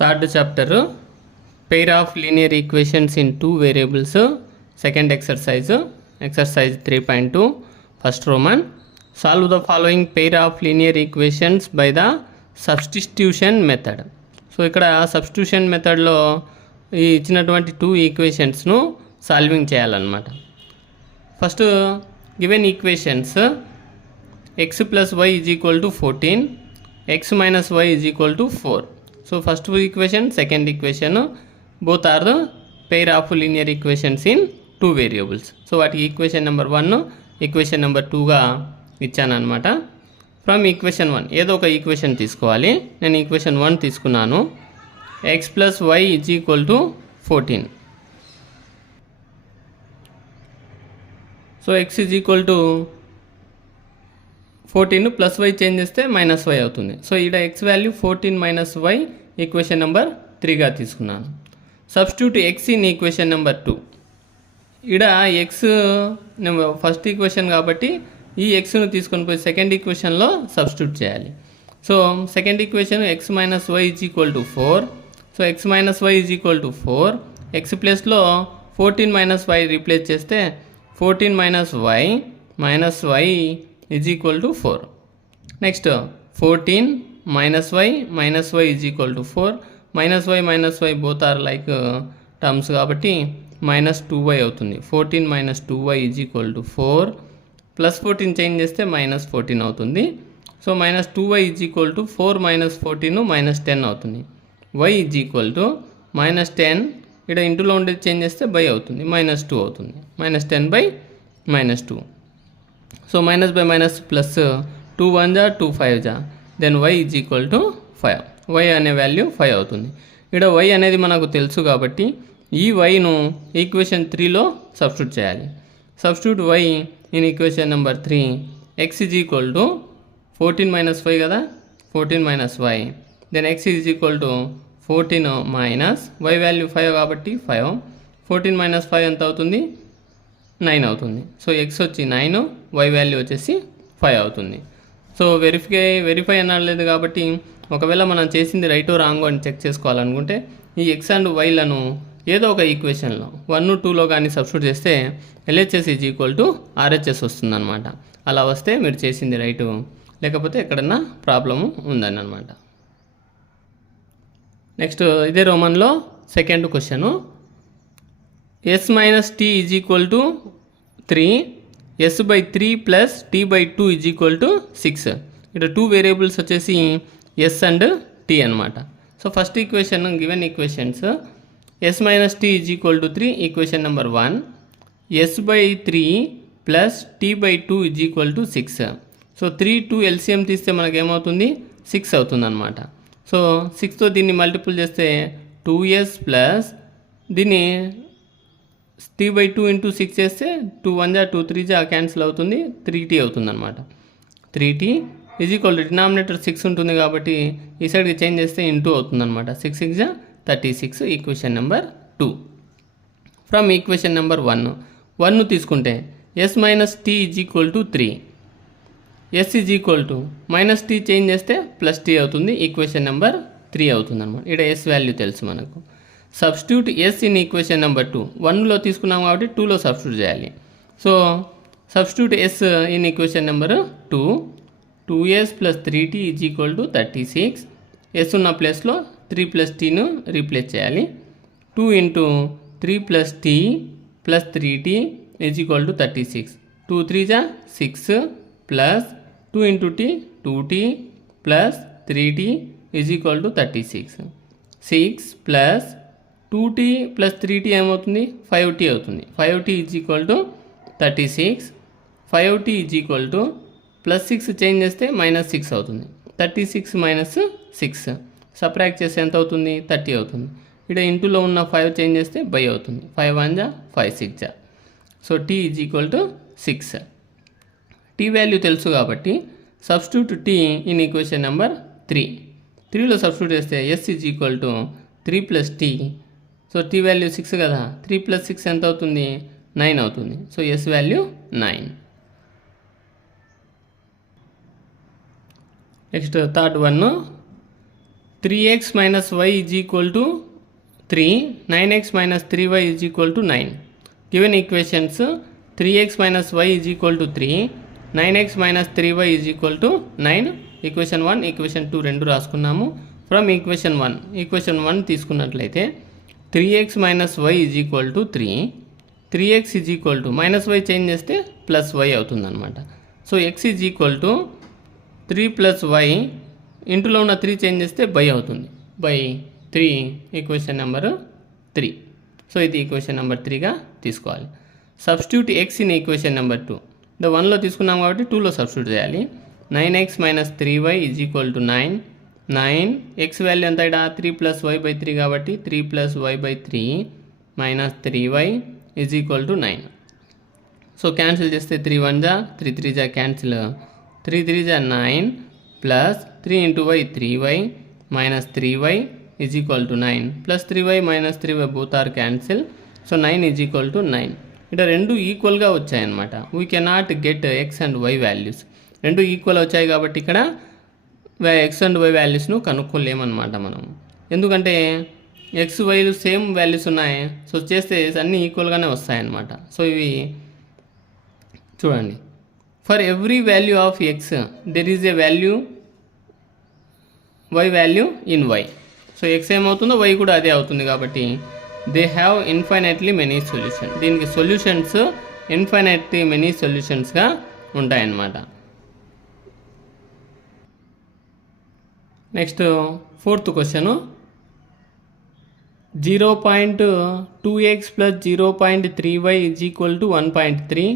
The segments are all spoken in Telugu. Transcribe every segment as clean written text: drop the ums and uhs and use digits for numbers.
Third chapter pair of linear equations in 2 variables. Second exercise 3.2. First Roman, solve the following pair of linear equations by the substitution method. So ఇక్కడ సబ్స్టిట్యూషన్ మెథడ్లో ఈ ఇచ్చినటువంటి 2 ఈక్వేషన్స్ను సాల్వింగ్ చేయాలన్నమాట. First given equations x plus y is equal to 14, x minus y is equal to 4. So first equation, second equation, both are the pair of linear equations in 2 variables. So what equation number 1, equation number 2 గా ఇచ్చాను అనమాట. ఫ్రమ్ ఈక్వేషన్ 1 ఏదో ఒక ఈక్వేషన్ తీసుకోవాలి. నేను ఈక్వేషన్ 1 తీసుకున్నాను. x plus y is equal to 14. So x is equal to 14 plus y change చేస్తే మైనస్ వై అవుతుంది. సో ఇక్కడ x value 14 minus y equation number 3గా తీసుకున్నాను. Substitute x in equation number 2. ఇక్కడ ఎక్స్ ఫస్ట్ ఈక్వేషన్ కాబట్టి ఈ ఎక్స్ను తీసుకొని పోయి సెకండ్ ఈక్వేషన్లో సబ్స్టిట్యూట్ చేయాలి. So second equation x minus y is equal to 4. So x minus y is equal to 4. X ప్లస్లో 14 మైనస్ వై రీప్లేస్ చేస్తే 14 minus y is equal to 4. Next 14 minus y is equal to 4. minus y both are like terms కాబట్టి minus 2y అవుతుంది. 14 minus 2y is equal to 4. plus 14 change చేస్తే minus 14 అవుతుంది. So minus 2y is equal to 4 minus 14 minus 10 అవుతుంది. y is equal to minus 10 ఇక్కడ ఇంటూలో ఉండేది చేంజ్ చేస్తే బై అవుతుంది, minus 2 అవుతుంది. minus 10 by minus 2. So minus by minus plus 2 1 జా 2 5 జా then y is equal to 5. y అనే వాల్యూ 5 అవుతుంది. ఇక్కడ y అనేది మనకు తెలుసు కాబట్టి ఈ yను ఈక్వేషన్ 3లో సబ్స్టిట్యూట్ చేయాలి. Substitute y in equation number 3. x is equal to 14 minus 5 కదా, 14 minus y then x is equal to 14 minus y value 5 కాబట్టి 5. 14 మైనస్ 5 ఎంత అవుతుంది, 9 అవుతుంది. సో x వచ్చి 9, y వాల్యూ వచ్చేసి 5 అవుతుంది. సో వెరిఫై అనలేదు కాబట్టి ఒకవేళ మనం చేసింది రైటో రాంగో అని చెక్ చేసుకోవాలనుకుంటే ఈ x అండ్ వైలను ఏదో ఒక ఈక్వేషన్లో 1 2లో కానీ సబ్స్టిట్యూట్ చేస్తే LHS is equal to RHS వస్తుందన్నమాట. అలా వస్తే మీరు చేసింది రైటు, లేకపోతే ఎక్కడన్నా ప్రాబ్లము ఉందని అనమాట. నెక్స్ట్ ఇదే రోమన్లో second question. s minus t is equal to 3, s by 3 plus t by 2 is equal to 6. ఇక్కడ 2 వేరియబుల్స్ వచ్చేసి s అండ్ t అనమాట. So first equation given equations s minus t is equal to 3 equation number 1, s by 3 plus t by 2 is equal to 6. So 3 2 LCM తీస్తే మనకు ఏమవుతుంది, 6 అవుతుంది అనమాట. సో 6తో దీన్ని మల్టిపుల్ చేస్తే 2s ప్లస్ దీన్ని t by 2 ఇంటూ 6 చేస్తే 2 1 జా 2 3 జా క్యాన్సిల్ అవుతుంది, 3t అవుతుంది అనమాట. 3t is equal to denominator 6 ఉంటుంది కాబట్టి ఈ సైడ్కి చేంజ్ చేస్తే ఇంటూ అవుతుంది అనమాట. 6 6 జా 36 equation number 2. From equation number 1 తీసుకుంటే s minus t is equal to 3. s is equal to minus t change చేస్తే ప్లస్ t అవుతుంది, ఈక్వేషన్ నెంబర్ 3 అవుతుంది అనమాట. ఇక్కడ s వాల్యూ తెలుసు మనకు. Substitute s in equation number 2. 1లో తీసుకున్నాం కాబట్టి 2లో సబ్స్టిట్యూట్ చేయాలి. So substitute s in equation number 2. 2s plus 3t is equal to 36. s ఉన్న ప్లేస్లో 3 ప్లస్ tను రీప్లేస్ చేయాలి. 2 into 3 plus t plus 3t is equal to 36. 2 3 జా 6 plus 2 into t 2t plus 3t is equal to 36. 6 plus 2t plus 3t ఏమవుతుంది, 5t అవుతుంది. 5t is equal to 36. 5t is equal to plus 6 change చేస్తే మైనస్ 6 అవుతుంది. 36 మైనస్ 6 సబ్ట్రాక్ట్ చేస్తే ఎంత అవుతుంది, 30 అవుతుంది. ఇక్కడ ఇంటూలో ఉన్న 5 చేంజ్ చేస్తే బై అవుతుంది. 5 1 జా 5 6 జా. So t is equal to 6. t value తెలుసు కాబట్టి substitute t in equation number 3. 3లో సబ్స్టిట్యూట్ చేస్తే s is equal to 3 plus t. So t value 6 కదా, 3 ప్లస్ 6 ఎంత అవుతుంది, 9 అవుతుంది. So s value 9. Next third one 3x minus y is equal to 3, 9x minus 3y is equal to 9. Given equations 3x minus y is equal to 3, 9x minus 3y is equal to 9. Equation 1, equation 2 రెండు రాసుకున్నాము. From equation 1 తీసుకున్నట్లయితే 3x minus y is equal to 3, 3x is equal to minus y change చేస్తే ప్లస్ y అవుతుంది అనమాట. So x is equal to 3 plus y ఇంటులో ఉన్న 3 చేంజ్ చేస్తే బై అవుతుంది, బై 3 ఈక్వేషన్ నెంబర్ 3. సో ఇది ఈక్వేషన్ నెంబర్ 3గా తీసుకోవాలి. Substitute x in equation number 2. 1లో తీసుకున్నాం కాబట్టి 2లో సబ్స్టిట్యూట్ చేయాలి. 9x minus 3y is equal to 9. x value ఎంత ఇక్కడ 3 ప్లస్ y బై 3 కాబట్టి 3 plus y by 3 minus 3y is equal to 9. So cancel చేస్తే 3 1 జా 3 3 జా క్యాన్సిల్, 3 3 జా 9 plus 3 into y 3y minus 3y is equal to 9 plus 3y minus 3y both are cancel. So 9 is equal to 9. ఇక్కడ రెండు ఈక్వల్గా వచ్చాయన్నమాట. We cannot get x and y values. రెండు ఈక్వల్ వచ్చాయి కాబట్టి ఇక్కడ ఎక్స్ అండ్ వై వాల్యూస్ను కనుక్కోలేమన్నమాట మనం. ఎందుకంటే ఎక్స్ వైలు సేమ్ వాల్యూస్ ఉన్నాయి. సో చేస్తే అన్నీ ఈక్వల్గానే వస్తాయన్నమాట. సో ఇవి చూడండి, for every value of x there is a value y value in y. So x ఏమవుతుందో వై కూడా అదే అవుతుంది కాబట్టి they have infinitely many solution. దీనికి సొల్యూషన్స్ ఇన్ఫైనైట్లీ మెనీ సొల్యూషన్స్గా ఉంటాయన్నమాట. Next fourth question 0.2x plus 0.3y is equal to 1.3,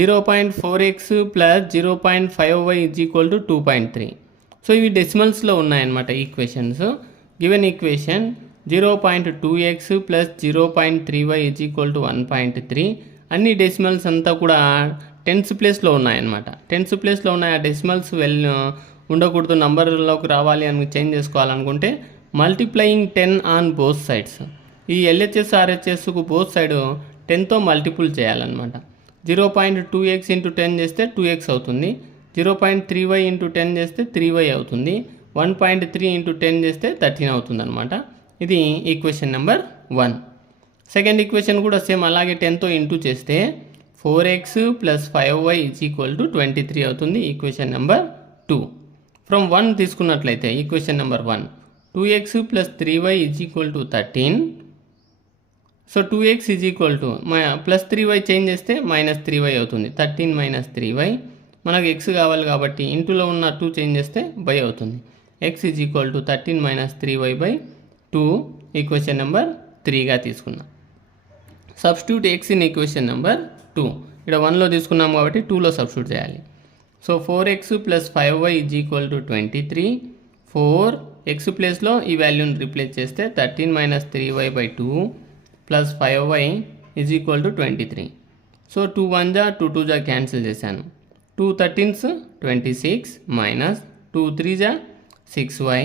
0.4x plus 0.5y is equal to 2.3. So ఇవి డెసిమల్స్లో ఉన్నాయన్నమాట equations. Given equation 0.2x plus 0.3y is equal to 1.3. అన్ని డెసిమల్స్ అంతా కూడా టెన్స్ ప్లేస్లో ఉన్నాయన్నమాట. టెన్స్ ప్లేస్లో ఉన్నాయి. ఆ డెసిమల్స్ ఉండకూడదు, నంబర్లోకి రావాలి అని చేంజ్ చేసుకోవాలనుకుంటే మల్టిప్లయింగ్ 10 ఆన్ బోత్ సైడ్స్. ఈ ఎల్హెచ్ఎస్ ఆర్హెచ్ఎస్కు బోత్ సైడ్ 10తో మల్టిపుల్ చేయాలన్నమాట. 0.2x ఇంటూ 10 చేస్తే 2x అవుతుంది, 0.3y ఇంటూ 10 చేస్తే 3y అవుతుంది, 1.3 ఇంటూ 10 చేస్తే 13 అవుతుంది అనమాట. ఇది ఈక్వేషన్ నెంబర్ 1. సెకండ్ ఈక్వేషన్ కూడా సేమ్ అలాగే 10తో ఇంటూ చేస్తే 4x plus 5y is equal to 23 అవుతుంది, ఈక్వేషన్ నెంబర్ 2. ఫ్రమ్ 1 తీసుకున్నట్లయితే equation number 1 2x plus 3y is equal to 13. So 2x is equal to plus 3y change చేస్తే మైనస్ 3y అవుతుంది, 13 మైనస్ 3y. మనకు x కావాలి కాబట్టి ఇంటూలో ఉన్న 2 చేంజ్ చేస్తే బై అవుతుంది. x is equal to 13 minus 3y by 2 equation number 3గా తీసుకున్నాం. Substitute x in equation number 2. ఇక్కడ 1లో తీసుకున్నాం కాబట్టి 2లో సబ్స్టిట్యూట్ చేయాలి. So 4x plus 5y is equal to 23. 4x ప్లేస్లో ఈ వాల్యూని రీప్లేస్ చేస్తే 13 minus 3y by 2 plus 5y is equal to 23. So 2 1 జా 2 2 జా క్యాన్సిల్ చేశాను. 2 13s 26 మైనస్ 2 3 జా 6y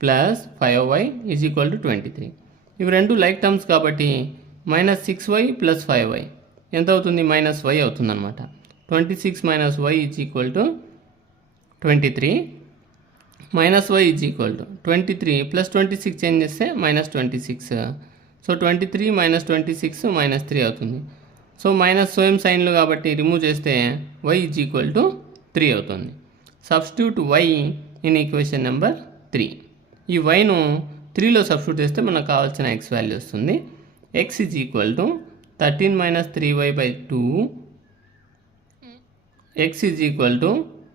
plus 5y is equal to 23. ఇవి రెండు లైక్ టర్మ్స్ కాబట్టి మైనస్ 6y ప్లస్ 5y ఎంత అవుతుంది, మైనస్ y అవుతుంది అనమాట. 26 minus y is equal to 23, minus y is equal to 23 plus 26 change చేస్తే మైనస్ 26. సో 23 మైనస్ 26 మైనస్ 3 అవుతుంది. సో మైనస్ సేమ్ సైన్లు కాబట్టి రిమూవ్ చేస్తే y ఈజ్ ఈక్వల్ టు 3 అవుతుంది. Substitute y in equation number 3. ఈ వైను 3లో సబ్స్టిట్యూట్ చేస్తే మనకు కావాల్సిన ఎక్స్ వాల్యూ వస్తుంది. x is equal to 13 minus 3y by 2, x is equal to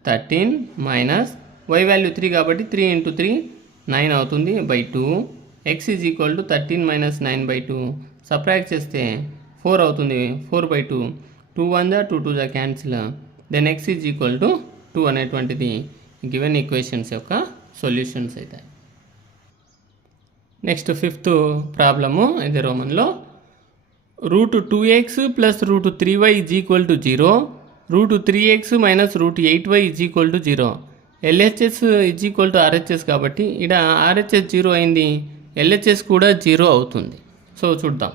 13 minus y value 3 కాబట్టి 3 ఇంటూ 3 9 అవుతుంది by 2. x is equal to 13 minus 9 by 2 subtract చేస్తే 4 అవుతుంది, 4 బై 2, 2 1 జా 2 2 జా cancel. Then x is equal to 2 అనేటువంటిది గివెన్ ఈక్వేషన్స్ యొక్క సొల్యూషన్స్ అవుతాయి. నెక్స్ట్ ఫిఫ్త్ ప్రాబ్లము ఇది రోమన్లో root 2x plus root 3y is equal to 0, root 3x minus root 8y is equal to 0. LHS is equal to RHS కాబట్టి ఇక్కడ ఆర్హెచ్ఎస్ 0 అయింది, ఎల్హెచ్ఎస్ కూడా 0 అవుతుంది. సో చూద్దాం.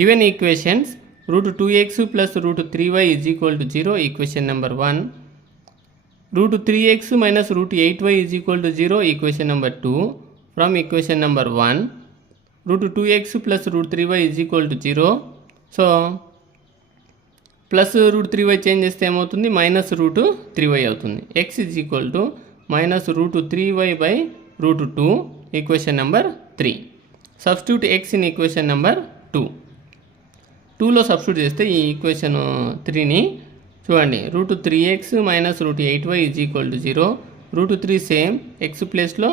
Given equations root 2x plus root 3y is equal to 0 equation number 1, root 3x minus root 8y is equal to 0 equation number 2 from equation number 1. Root 2x plus root 3y is equal to 0. So plus root 3y change చేస్తే ఏమవుతుంది, మైనస్ రూట్ 3y అవుతుంది. x is equal to minus root 3y by root 2 equation number 3. Substitute x in equation number 2. 2లో సబ్స్టిట్యూట్ చేస్తే ఈ ఈక్వేషన్ 3ని చూడండి, root 3x minus root 8y is equal to 0. Root 3 same, x ప్లేస్లో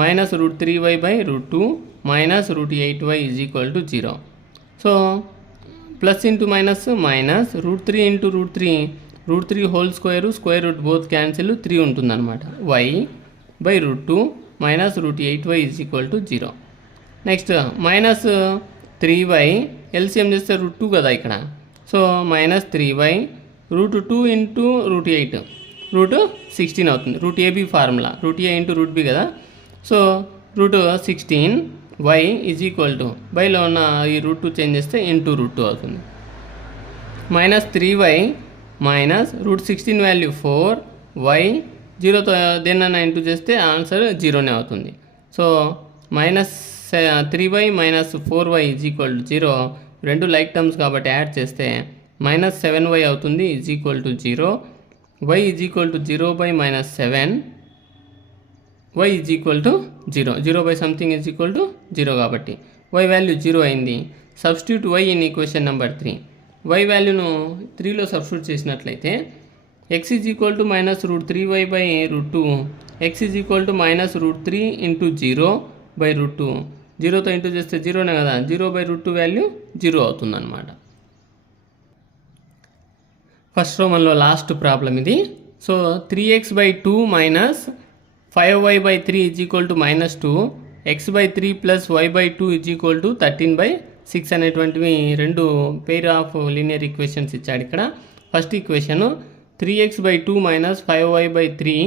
minus root 3y by root 2 minus root 8y is equal to 0. So plus into minus minus root 3 into root 3 whole square root both cancel 3 ఉంటుందన్నమాట. y by root 2 minus root 8y is equal to 0. Next minus 3y LCM చేస్తే రూట్ 2 కదా ఇక్కడ. So minus 3y root 2 into root 8 root 16 అవుతుంది. Root AB formula, root A into root B కదా. So root 16y is equal to బైలో ఉన్న ఈ రూట్ 2 చేంజ్ చేస్తే ఇంటూ రూట్ 2 అవుతుంది. Minus 3y minus root 16 value 4y 0తో దేన్నైనా ఇంటూ చేస్తే ఆన్సర్ 0నే అవుతుంది. So minus 3y minus 4y is equal to 0. రెండు లైక్ టర్మ్స్ కాబట్టి యాడ్ చేస్తే మైనస్ 7y అవుతుంది is equal to 0. y is equal to 0 by minus 7, y is equal to 0 by something is equal to 0 కాబట్టి y వాల్యూ 0 అయింది. Substitute y in equation number 3. y వాల్యూను 3లో సబ్స్టిట్యూట్ చేసినట్లయితే x is equal to minus root 3y by root 2, x is equal to minus root 3 into 0 by root 2. 0తో ఇంటూ చేస్తే 0నే కదా, 0 బై రూట్ 2 వాల్యూ 0 అవుతుందన్నమాట. ఫస్ట్ రోమన్లో లాస్ట్ ప్రాబ్లం ఇది. So 3x by 2 minus 5y by 3 is equal to minus 2, x by 3 plus y by 2 is equal to 13 by 6 అనేటువంటివి రెండు పెయిర్ ఆఫ్ లీనియర్ ఈక్వేషన్స్ ఇచ్చాడు ఇక్కడ. First equation 3x by 2 minus 5y by 3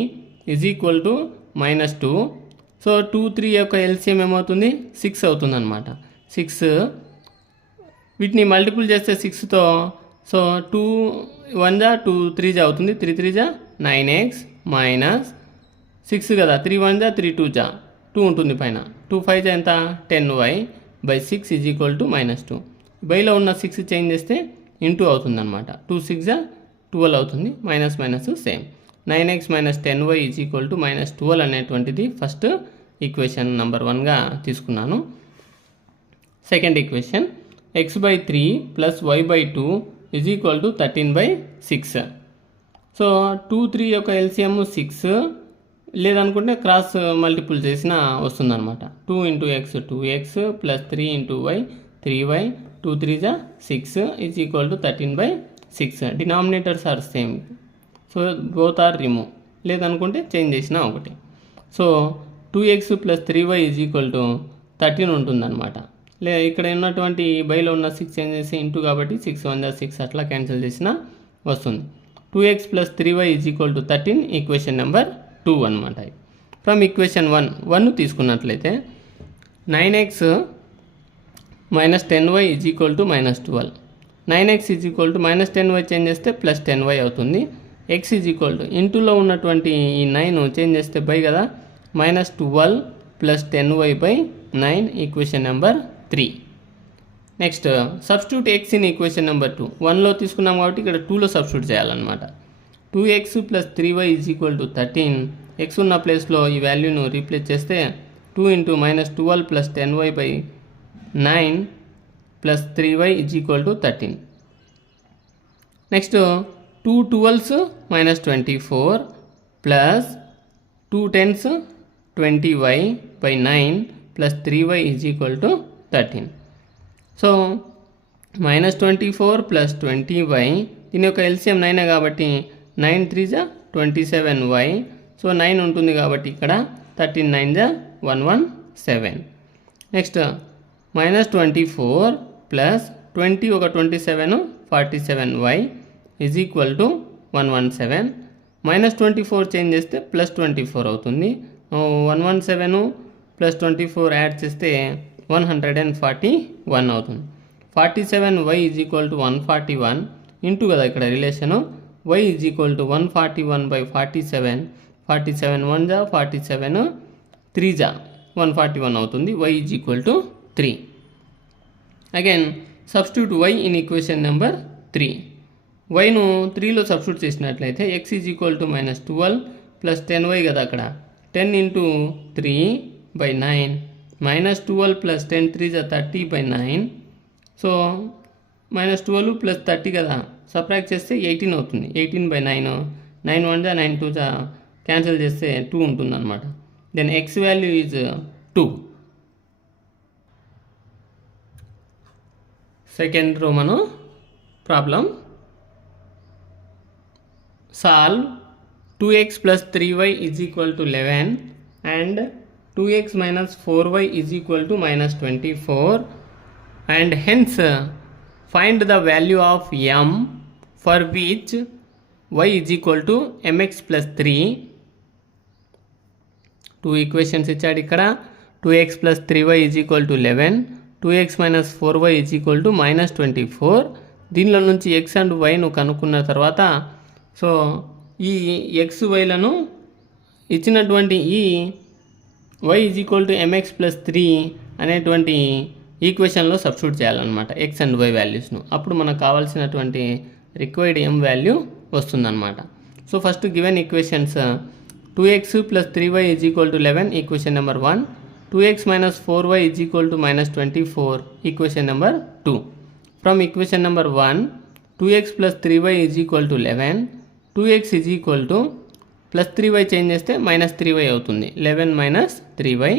is equal to minus 2. So 2, 3 యొక్క ఎల్సిఎం ఏమవుతుంది, 6 అవుతుంది అనమాట. 6 వీటిని మల్టిపుల్ చేస్తే 6తో, సో 2 1 జా 2 3 జా అవుతుంది, 3 3 జా 9x మైనస్ 6 కదా, 3 1 జా 3 2 జా 2 ఉంటుంది పైన, 2 5 జా ఎంత 10y by 6 is equal to minus 2. బైలో ఉన్న 6 చేంజ్ చేస్తే ఇంటూ అవుతుంది అనమాట. 2 6 జా 12 అవుతుంది, minus minus same. 9x minus 10y is equal to minus 12 అనేటువంటిది ఫస్ట్ ఈక్వేషన్ నెంబర్ 1గా తీసుకున్నాను. Second equation x by 3 plus y by 2 is equal to 13 by 6. So 2 3 యొక్క ఎల్సిఎం 6, లేదనుకుంటే క్రాస్ మల్టిపుల్ చేసిన వస్తుందన్నమాట. 2 into x 2x plus 3 into y 3y 2 3 జా 6 is equal to 13 by 6. Denominators are same, so both are remove, లేదనుకుంటే చేంజ్ చేసిన ఒకటి. So 2x plus 3y is equal to 13 ఉంటుందన్నమాట. ఇక్కడ ఉన్నటువంటి బైలో ఉన్న 6 చేంజ్ చేసి ఇంటూ కాబట్టి 6 1 జా 6 అట్లా క్యాన్సిల్ చేసిన వస్తుంది. 2x plus 3y is equal to 13 equation number 2 అనమాట. ఫ్రమ్ ఈక్వేషన్ 1 తీసుకున్నట్లయితే 9x minus 10y is equal to minus 12. 9x is equal to minus 10y change చేస్తే ప్లస్ 10y అవుతుంది. x ఈజ్ ఈక్వల్ టు ఇంటూలో ఉన్నటువంటి ఈ 9 చేంజ్ చేస్తే బై కదా, minus 12 plus 10y by 9 equation number 3. Next substitute x in equation number 2. 1లో తీసుకున్నాం కాబట్టి ఇక్కడ 2లో సబ్స్టిట్యూట్ చేయాలన్నమాట. 2x plus 3y is equal to 13. x ఉన్న ప్లేస్లో ఈ వాల్యూను రీప్లేస్ చేస్తే 2 into minus 12 plus 10y by 9 plus 3y is equal to 13. Next 2 12s minus 24 plus 2 10s 20y by 9 plus 3y is equal to 13. So minus 24 plus 20y, దీని యొక్క ఎల్సిఎం 9 కాబట్టి 9 3 జా 27y. సో 9 ఉంటుంది కాబట్టి ఇక్కడ 13 9 జా 117. నెక్స్ట్ మైనస్ 24 ప్లస్ 20 ఒక 27 47y is equal to 117. Minus 24 change చేస్తే ప్లస్ 24 అవుతుంది. 117 ప్లస్ 24 యాడ్ చేస్తే 141 అవుతుంది. 47y is equal to 141 into కదా ఇక్కడ relation y is equal to 141/47, 47 1 జా 47 3 జా 141 అవుతుంది. y is equal to 3. Again substitute y in equation number 3. వైను 3లో సబ్స్టిట్యూట్ చేసినట్లయితే x is equal to -12 plus 10y కదా, అక్కడ 10 ఇంటూ 3/9 -12 ప్లస్ 10 3 జా 30/9. సో -12 ప్లస్ 30 కదా, సబ్ట్రాక్ట్ చేస్తే 18 అవుతుంది. 18/9, 9 1 జా 9 2 జా క్యాన్సిల్ చేస్తే 2 ఉంటుంది అనమాట. Then x value is 2. Second రోమను problem. Solve 2x plus 3y is equal to 11 and 2x minus 4y is equal to -24, and hence find the value of m for which y is equal to mx plus 3. Two equations ఇచ్చాడు ఇక్కడ. 2x plus 3y is equal to 11, 2x minus 4y is equal to -24. దీనిలో నుంచి x అండ్ yను కనుక్కున్న తర్వాత సో ఈ ఎక్స్ వైలను ఇచ్చినటువంటి ఈ y is equal to mx plus 3 అనేటువంటి ఈక్వేషన్లో సబ్స్టిట్యూట్ చేయాలన్నమాట ఎక్స్ అండ్ వై వాల్యూస్ను. అప్పుడు మనకు కావాల్సినటువంటి రిక్వైర్డ్ m వాల్యూ వస్తుందన్నమాట. So first given equations 2x plus 3y is equal to 11 equation number 1, 2x minus 4y is equal to -24 equation number 2. From equation number 1 2x plus 3y is equal to 11, 2x is equal to plus 3y change చేస్తే -3y అవుతుంది. 11 మైనస్ 3y,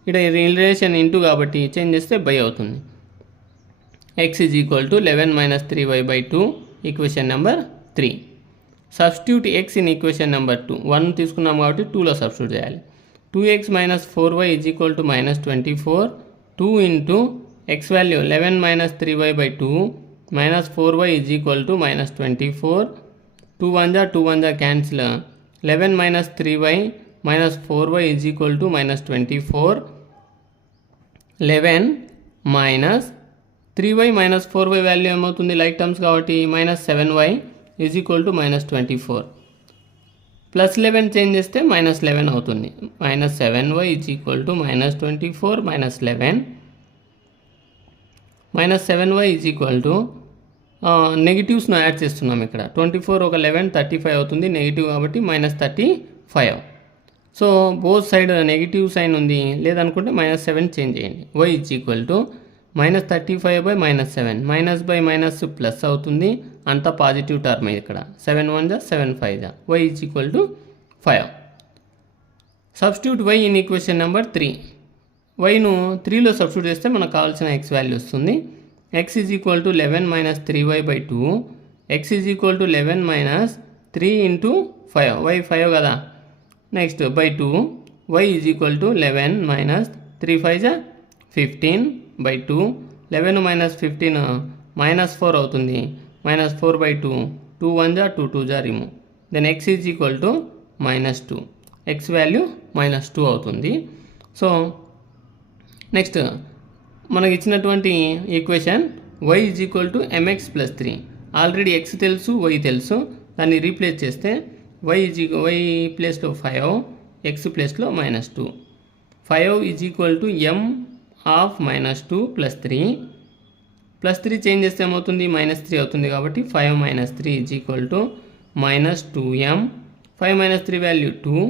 ఇక్కడ రిలేషన్ ఇంటూ కాబట్టి చేంజ్ చేస్తే బై అవుతుంది. x is equal to 11 minus 3y/2 equation number 3. Substitute x in equation number 2. 1 తీసుకున్నాం కాబట్టి 2లో సబ్స్టిట్యూట్ చేయాలి. 2x minus 4y is equal to -24, 2 into x value 11 minus 3y/2 minus 4y is equal to -24. 2 1 జా 2 1 జా cancel. 11 minus 3y minus 4y is equal to -24. 11 minus 3y minus 4y value ఏమవుతుంది, లైక్ టర్మ్స్ కాబట్టి -7y is equal to -24. Plus 11 change చేస్తే -11 అవుతుంది. -7y is equal to -24 -11. -7y is equal to నెగిటివ్స్ను యాడ్ చేస్తున్నాం ఇక్కడ. 24 ఒక 11 35 అవుతుంది, నెగిటివ్ కాబట్టి -35. So both side negative sign ఉంది, లేదనుకుంటే -7 చేంజ్ చేయండి. y is equal to -35/-7, minus by minus plus అవుతుంది, అంతా పాజిటివ్ టర్మ్ ఇక్కడ. 7 1 జా 7 5 జా y is equal to 5. Substitute y in equation number 3. వైను 3లో సబ్స్టిట్యూట్ చేస్తే మనకు కావాల్సిన x వాల్యూ వస్తుంది. x is equal to 11 minus 3y/2, x is equal to 11 minus 3 into 5, y 5 కదా, next by 2, y is equal to 11 minus 3 5 జా 15/2, 11 మైనస్ 15 -4 అవుతుంది, -4/2, 2 1 జా 2 2 జా remove. Then x is equal to -2, x value -2 అవుతుంది. సో నెక్స్ట్ మనకి ఇచ్చినటువంటి equation y is equal to mx plus 3. Already x తెలుసు, y తెలుసు, దాన్ని రీప్లేస్ చేస్తే y ప్లేస్లో 5, x ప్లేస్లో -2. 5 is equal to m of -2 plus 3. Plus 3 change చేస్తే ఏమవుతుంది, -3 అవుతుంది, కాబట్టి 5 - 3 is equal to -2m. 5 - 3 value 2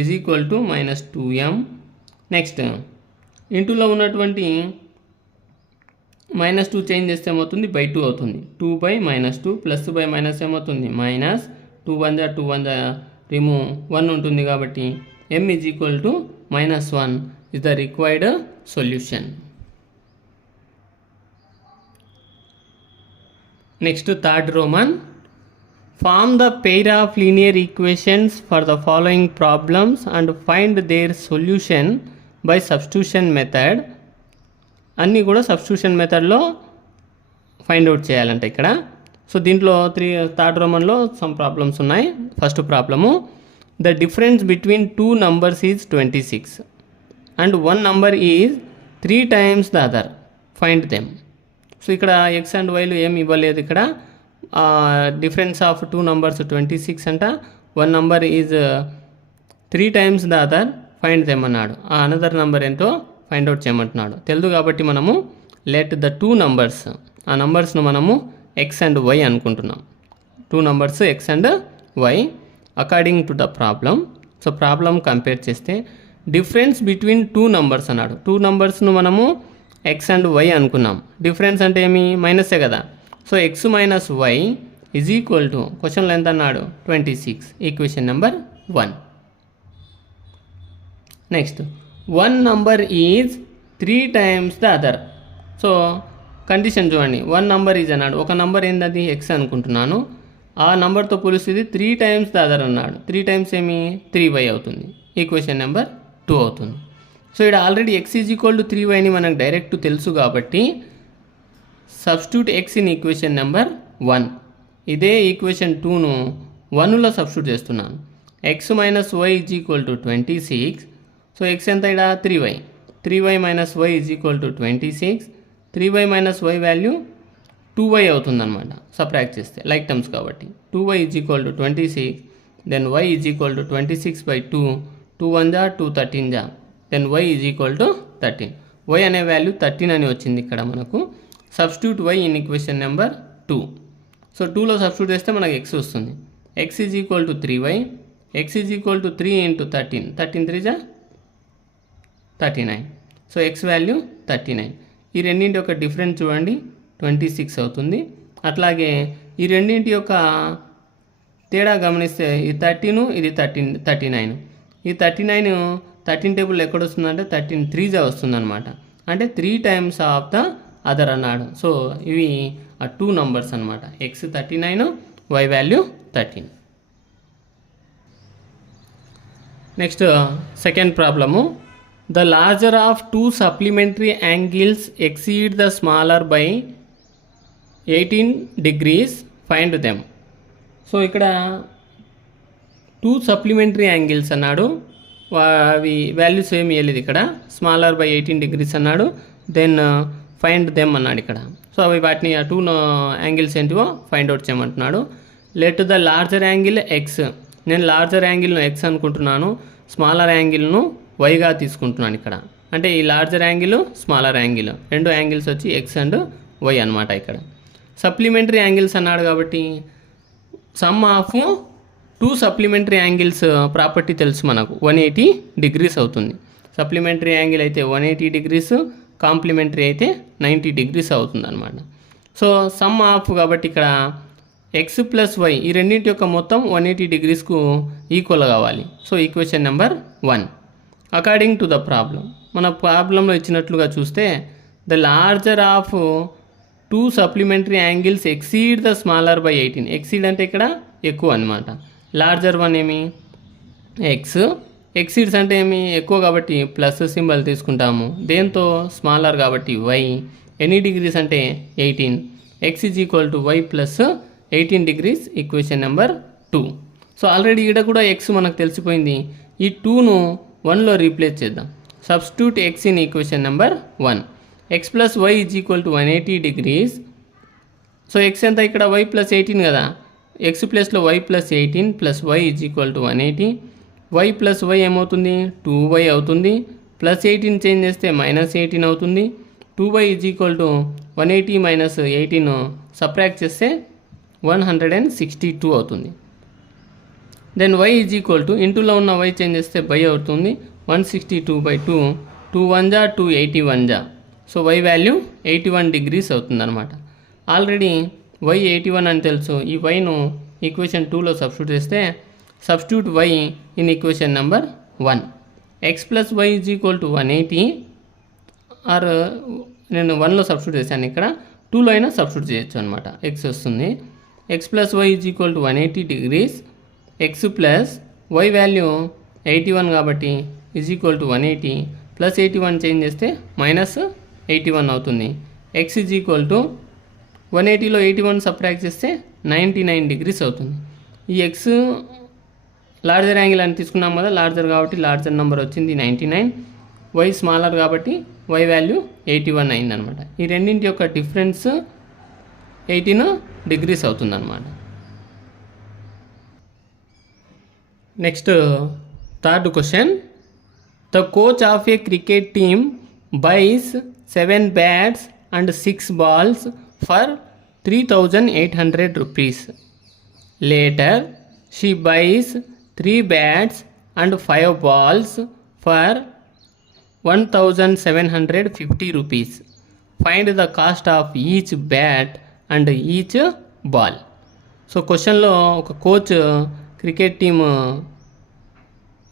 is equal to -2m. Next ఇంటూలో ఉన్నటువంటి -2 చేంజ్ చేస్తే ఏమవుతుంది, /2 అవుతుంది. 2/-2 ప్లస్ బై మైనస్ ఏమవుతుంది, -2 1 జా 2 1 జా రిమూవ్ 1 ఉంటుంది, కాబట్టి m is equal to -1 is the required solution. Next, third Roman. Form the pair of linear equations for the following problems and find their solution by substitution method. అన్నీ కూడా సబ్స్టిట్యూషన్ మెథడ్లో ఫైండ్ అవుట్ చేయాలంటే ఇక్కడ. సో దీంట్లో థర్డ్ రోమన్లో సమ్ ప్రాబ్లమ్స్ ఉన్నాయి. First problem, the difference between 2 numbers is 26 and one number is 3 times the other. Find them. So ఇక్కడ x and yలు ఏమి ఇవ్వలేదు, ఇక్కడ డిఫరెన్స్ ఆఫ్ టూ నంబర్స్ 26 అంట. One number is 3 times the other, find them అన్నాడు. ఆ అనదర్ నంబర్ ఏంటో ఫైండ్ అవుట్ చేయమంటున్నాడు. తెలుసు కాబట్టి మనము లెట్ ద టూ నంబర్స్, ఆ నంబర్స్ను మనము ఎక్స్ అండ్ వై అనుకుంటున్నాం. Two numbers x and y according to the problem. So problem compare చేస్తే డిఫరెన్స్ బిట్వీన్ టూ నంబర్స్ అన్నాడు. టూ నంబర్స్ను మనము ఎక్స్ అండ్ వై అనుకున్నాం. డిఫరెన్స్ అంటే ఏమి? మైనసే కదా. So x minus y is equal to, క్వశ్చన్లో ఎంత అన్నాడు? 26. Equation number 1. Next, one number is 3 times the other. So condition చూడండి, వన్ నంబర్ ఈజ్ అన్నాడు. ఒక నంబర్ ఏంటది? ఎక్స్ అనుకుంటున్నాను. ఆ నంబర్తో పోలిస్తే 3 times ద అదర్ అన్నాడు. 3 times ఏమి? 3y అవుతుంది. ఈక్వేషన్ నెంబర్ 2 అవుతుంది. సో ఇక్కడ already x is equal to 3y అని మనకు డైరెక్ట్ తెలుసు కాబట్టి substitute x in equation number 1. ఇదే ఈక్వేషన్ 2ను 1లో సబ్స్టిట్యూట్ చేస్తున్నాను. X minus y is equal to 26. So x ఎంత ఇక్కడ? 3y. 3y minus y is equal to 26. 3y minus y value 2y అవుతుందన్నమాట. సబ్ట్రాక్ట్ చేస్తే లైక్ టర్మ్స్ కాబట్టి 2y is equal to 26. Then y is equal to 26/2. 2 1 జా 2 13 జా. Then y is equal to 13. y అనే వాల్యూ 13 అని వచ్చింది ఇక్కడ మనకు. Substitute y in equation number 2. So 2లో సబ్స్టిట్యూట్ చేస్తే మనకు x వస్తుంది. x is equal to 3y. x is equal to 3 × 13. 13 3 జా 39. So x value 39. ఈ రెండింటి యొక్క డిఫరెన్స్ చూడండి, 26 అవుతుంది. అట్లాగే ఈ రెండింటి యొక్క తేడా గమనిస్తే ఈ 13 ఇది 39. ఈ 13 టేబుల్ ఎక్కడ వస్తుందంటే 13 3 వస్తుందన్నమాట. అంటే 3 times ఆఫ్ ద అదర్ అన్నాడు. సో ఇవి ఆ టూ నంబర్స్ అనమాట. X 39, y value 13. Next second problem. The larger of two supplementary angles exceed the smaller by 18 degrees, find them. So ఇక్కడ టూ సప్లిమెంటరీ యాంగిల్స్ అన్నాడు. అవి వాల్యూస్ ఏమి ఇవ్వలేదు ఇక్కడ. స్మాలర్ బై 18 degrees అన్నాడు. దెన్ ఫైండ్ దెమ్ అన్నాడు ఇక్కడ. సో అవి వాటిని ఆ టూ యాంగిల్స్ ఏంటివో ఫైండ్ అవుట్ చేయమంటున్నాడు. Let the larger angle X. నేను లార్జర్ యాంగిల్ను ఎక్స్ అనుకుంటున్నాను, స్మాలర్ యాంగిల్ను వైగా తీసుకుంటున్నాను ఇక్కడ. అంటే ఈ లార్జర్ యాంగిల్, స్మాలర్ యాంగిల్, రెండు యాంగిల్స్ వచ్చి ఎక్స్ అండ్ వై అనమాట. ఇక్కడ సప్లిమెంటరీ యాంగిల్స్ అన్నాడు కాబట్టి some of two supplementary angles property తెలుసు మనకు, 180 degrees అవుతుంది. సప్లిమెంటరీ యాంగిల్ అయితే 180 degrees, కాంప్లిమెంటరీ అయితే 90 degrees అవుతుంది అనమాట. సో సమ్ ఆఫ్ కాబట్టి ఇక్కడ ఎక్స్ ప్లస్ వై ఈ రెండింటి యొక్క మొత్తం 180 degreesకు ఈక్వల్ కావాలి. So equation number 1 according to the problem. మన ప్రాబ్లంలో ఇచ్చినట్లుగా చూస్తే the larger of two supplementary angles exceed the smaller by 18. Exceed అంటే ఇక్కడ ఎక్కువ అనమాట. లార్జర్ వన్ ఏమి? ఎక్స్. ఎక్సీడ్స్ అంటే ఏమి? ఎక్కువ కాబట్టి ప్లస్ సింబల్ తీసుకుంటాము. దేంతో? స్మాలర్ కాబట్టి వై. ఎన్ని డిగ్రీస్ అంటే 18. X is equal to y plus 18 degrees, equation number 2. So already ఇక్కడ కూడా ఎక్స్ మనకు తెలిసిపోయింది. ఈ 2ను 1లో రీప్లేస్ చేద్దాం. Substitute x in equation number 1. X plus y is equal to 180 degrees. So x ఎంత ఇక్కడ? వై ప్లస్ 18 కదా. ఎక్స్ ప్లస్లో y plus 18 plus y is equal to 180. Y plus y ఏమవుతుంది? 2y అవుతుంది. ప్లస్ 18 చేంజ్ చేస్తే మైనస్ 18 అవుతుంది. 2y is equal to 180 minus 18 subtract చేస్తే 162 అవుతుంది. Then y is equal to ఇంటూలో ఉన్న y చేంజ్ చేస్తే బై అవుతుంది. 162/2. 2 1 జా 2 81 జా. సో y వాల్యూ 81 degrees అవుతుంది అనమాట. ఆల్రెడీ y 81 అని తెలుసు. ఈ yను ఈక్వేషన్ 2లో సబ్స్టిట్యూట్ చేస్తే substitute y in equation number 1. X plus y is equal to 180. Or నేను 1లో సబ్స్టిట్యూట్ చేశాను, ఇక్కడ 2లో అయినా సబ్స్టిట్యూట్ చేయొచ్చు అనమాట. ఎక్స్ వస్తుంది. X plus y is equal to 180 degrees. X plus y value 81 కాబట్టి is equal to 180 plus 81 change చేస్తే మైనస్ 81 అవుతుంది. ఎక్స్ ఈజ్ ఈక్వల్ టు 180లో 81 సబ్ట్రాక్ట్ చేస్తే 99 degrees అవుతుంది. ఈ ఎక్స్ లార్జర్ యాంగిల్ అని తీసుకున్నాం కదా, లార్జర్ కాబట్టి లార్జర్ నెంబర్ వచ్చింది 99. వై స్మాలర్ కాబట్టి వై వాల్యూ 81 అయిందనమాట. ఈ రెండింటి యొక్క డిఫరెన్స్ 18 డిగ్రీస్ అవుతుందన్నమాట. Next third question. The coach of a cricket team buys 7 bats and 6 balls for 3,800 rupees. Later, she buys 3 bats and 5 balls for 1,750 rupees. Find the cost of each bat and each ball. So క్వశ్చన్లో ఒక కోచ్ క్రికెట్ టీమ్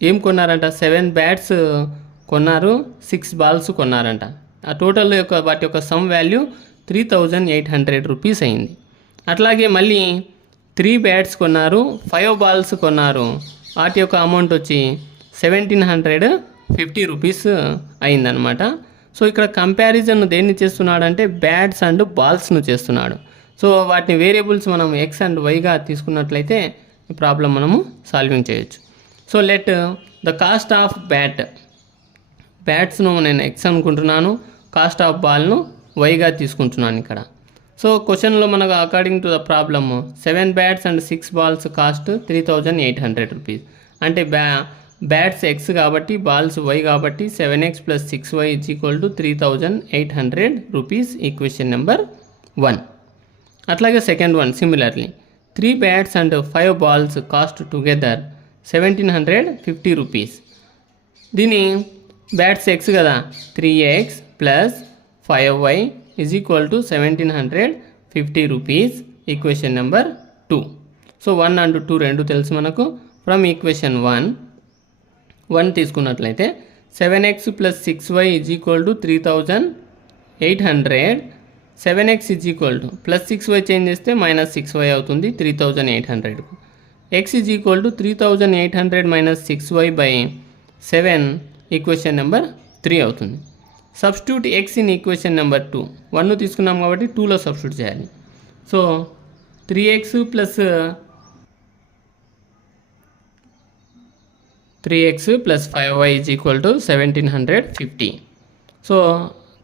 ఏం కొన్నారంట, 7 బ్యాట్స్ కొన్నారు, 6 balls కొన్నారంట. ఆ టోటల్ యొక్క వాటి యొక్క సమ్ వాల్యూ 3,800 రూపీస్ అయింది. అట్లాగే మళ్ళీ 3 బ్యాట్స్ కొన్నారు, 5 balls కొన్నారు, వాటి యొక్క అమౌంట్ వచ్చి 1,750 రూపీస్ అయిందనమాట. సో ఇక్కడ కంపారిజన్ దేన్ని చేస్తున్నాడంటే బ్యాట్స్ అండ్ బాల్స్ను చేస్తున్నాడు. సో వాటిని వేరియబుల్స్ మనం ఎక్స్ అండ్ వైగా తీసుకున్నట్లయితే ఈ ప్రాబ్లం మనము సాల్వింగ్ చేయొచ్చు. So let the cost of బ్యాట్స్ను నేను ఎక్స్ అనుకుంటున్నాను, కాస్ట్ ఆఫ్ బాల్ను వైగా తీసుకుంటున్నాను ఇక్కడ. సో క్వశ్చన్లో మనకు according to the problem 7 bats and 6 balls cost 3,800 rupees. అంటే బ్యాట్స్ ఎక్స్ కాబట్టి బాల్స్ వై కాబట్టి 7x + 6y = 3,800 rupees. Equation number 1. అట్లాగే second one similarly 3 bats and 5 balls cost together 1,750 rupees. దీని బ్యాట్స్ ఎక్స్ కదా, 3x + 5y = 1,750 rupees. Equation number 2. So 1 and 2 రెండు తెలుసు మనకు. ఫ్రమ్ ఈక్వేషన్ 1 తీసుకున్నట్లయితే 7x + 6y = 3,800. 7x + 6y change చేస్తే -6y అవుతుంది 3,800. x = 3,800 - 6y / 7 ఈక్వేషన్ నెంబర్ 3 అవుతుంది. Substitute x in equation number 2. 1 తీసుకున్నాం కాబట్టి 2లో సబ్స్టిట్యూట్ చేయాలి. So 3x + 5y = 1,750. So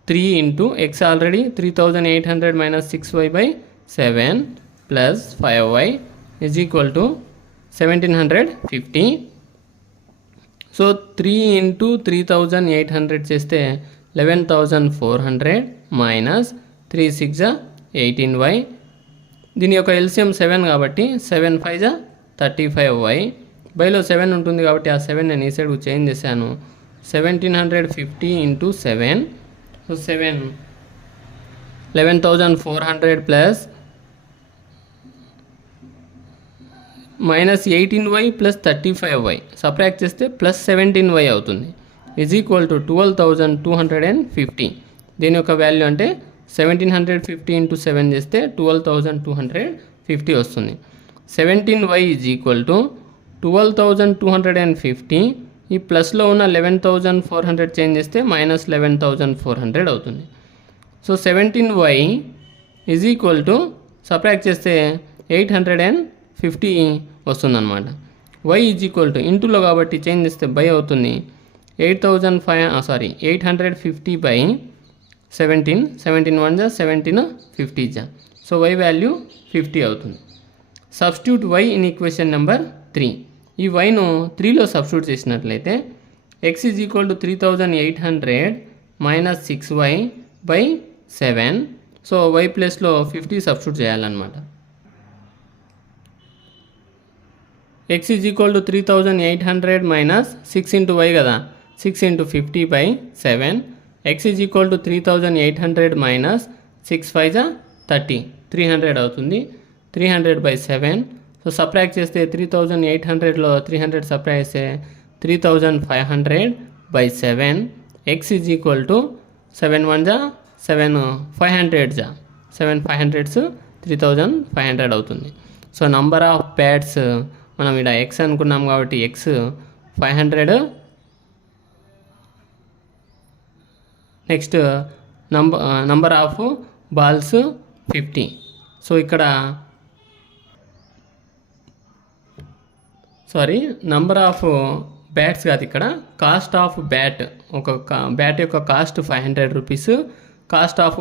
3 into x already 3,800 - 6y / 7 + 5y = 1,750. So 3 into 3,800 చేస్తే 11,400 - 3 6 18y. దీని యొక్క ఎల్సిఎం 7 కాబట్టి 7 5 35y. బైలో 7 ఉంటుంది కాబట్టి ఆ 7 నేను ఈ సైడ్కు చేంజ్ చేశాను. 1,750 × 7. So 7 11,400 plus -18y + 35y subtract చేస్తే +17y అవుతుంది. = 12,250. దీని యొక్క వాల్యూ అంటే 1,750 × 7 చేస్తే 12,250 వస్తుంది. 17y = 12,250. ఈ ప్లస్లో ఉన్న 11,400 చేంజ్ చేస్తే -11,400 అవుతుంది. సో 17y = సబ్ట్రాక్ట్ చేస్తే 850 వస్తుందన్నమాట. y = ఇంటూలో కాబట్టి చేంజ్ చేస్తే బై అవుతుంది. 850 / 17. 17 1 17 50. సో y వాల్యూ 50 అవుతుంది. Substitute y in equation number 3. ఈ వైను 3లో సబ్స్టిట్యూట్ చేసినట్లయితే x = 3,800 - 6y / 7. సో y ప్లేస్లో 50 సబ్స్టిట్యూట్ చేయాలన్నమాట. x = 3,800 - 6 × y కదా, 6 × 50 / 7. x = 3,800 - 6 5 30. 300 అవుతుంది. 300 / 7. సో సబ్ట్రాక్ట్ చేస్తే 3,800లో 300 సబ్ట్రాక్ట్ చేస్తే 3,500 / 7. x = 7 1 7 500 7 500s 3,500 అవుతుంది. సో నంబర్ ఆఫ్ బ్యాట్స్ మనం ఇక్కడ ఎక్స్ అనుకున్నాం కాబట్టి X 500. Next number of balls 50. So ఇక్కడ నంబర్ ఆఫ్ బ్యాట్స్ కాదు, ఇక్కడ కాస్ట్ ఆఫ్ బ్యాట్. ఒక బ్యాట్ యొక్క cost 500 rupees, cost of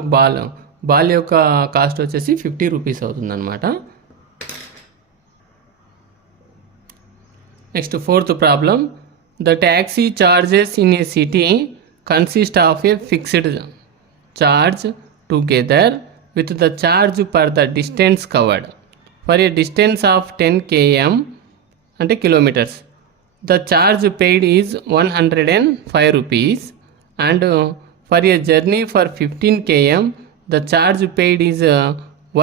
ball యొక్క కాస్ట్ వచ్చేసి 50 రూపీస్ అవుతుందన్నమాట. Next fourth problem. The taxi charges in a city consist of A fixed charge together with the charge per the distance covered for a distance of 10 km అంటే kilometres. The charge paid is 105 rupees and for a journey for 15 km the charge paid is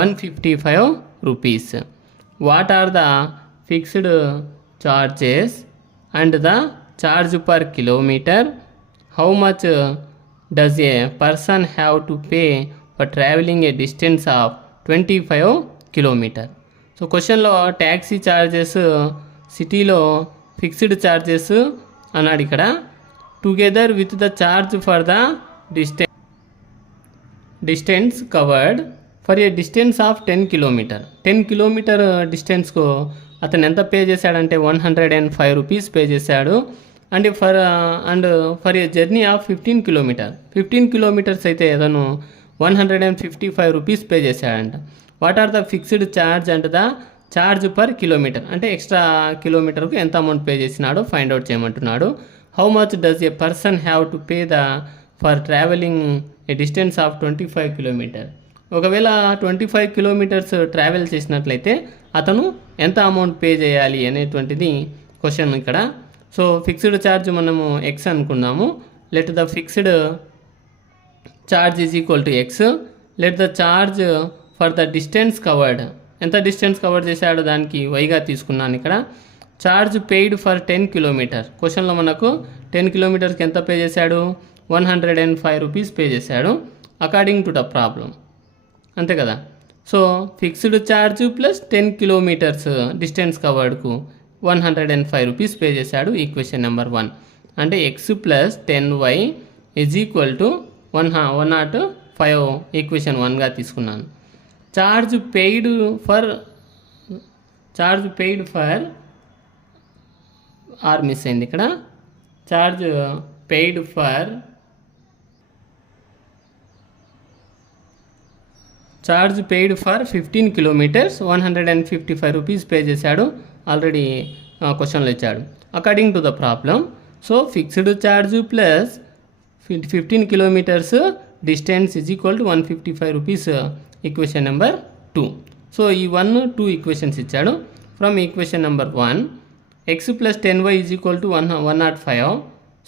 155 rupees. What are the fixed charges and the charge per kilometre? How much does a person have to pay for travelling a distance of 25 kilometre? So క్వశ్చన్లో ట్యాక్సీ చార్జెస్ సిటీలో ఫిక్స్డ్ చార్జెస్ అన్నాడు ఇక్కడ. Together with the charge for the distance covered for a distance of 10 kilometre. 10 kilometre డిస్టెన్స్కు అతను ఎంత పే చేశాడంటే 105 రూపీస్ పే చేశాడు. And for a journey of 15 kilometre. 15 kilometres అయితే అతను 155 రూపీస్ పే చేశాడంట. What are the fixed charge and the charge per kilometre అంటే ఎక్స్ట్రా కిలోమీటర్కు ఎంత అమౌంట్ పే చేసినాడో ఫైండ్ అవుట్ చేయమంటున్నాడు. How much does a person have to pay for travelling a distance of 25 kilometre. ఒకవేళ 25 కిలోమీటర్స్ ట్రావెల్ చేసినట్లయితే అతను ఎంత అమౌంట్ పే చేయాలి అనేటువంటిది క్వశ్చన్ ఇక్కడ. సో ఫిక్స్డ్ ఛార్జ్ మనము ఎక్స్ అనుకున్నాము. Let the fixed charge is equal to x. Let the charge for the distance covered ఎంత డిస్టెన్స్ కవర్ చేశాడో దానికి వైగా తీసుకున్నాను ఇక్కడ. Charge paid for 10 kilometre. క్వశ్చన్లో మనకు 10 కిలోమీటర్స్కి ఎంత పే చేశాడు? 105 రూపీస్ పే చేశాడు అకార్డింగ్ టు ద ప్రాబ్లం, అంతే కదా. So fixed charge plus 10 kilometres distance కవర్డ్కు 105 రూపీస్ పే చేశాడు. ఈక్వేషన్ నెంబర్ 1 అంటే x plus 10y is equal to 105 equation 1గా తీసుకున్నాను. Charge paid for or miss అయింది ఇక్కడ. Charge paid for 15 kilometres 155 rupees pay చేశాడు. ఆల్రెడీ క్వశ్చన్లో ఇచ్చాడు according to the problem. So fixed charge plus 15 kilometres distance is equal to 155 rupees equation number 2. So ఈ 1, 2 ఈక్వేషన్స్ ఇచ్చాడు. From equation number 1 x plus 10y is equal to 105.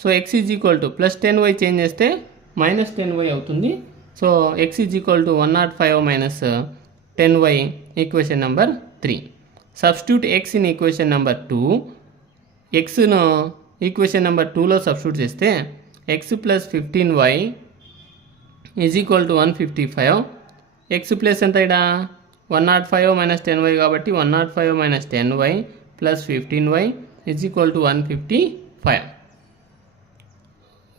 So x is equal to plus 10y change చేస్తే మైనస్ 10y అవుతుంది. So x is equal to 105 minus 10y equation number 3. Substitute x in equation number 2. ఎక్స్ను ఈక్వేషన్ నెంబర్ 2లో సబ్స్టిట్యూట్ చేస్తే x plus 15y is equal to 155. X plus ఎంత ఇక్కడ 105 మైనస్ 10y కాబట్టి 105 minus 10y plus 15y is equal to 155.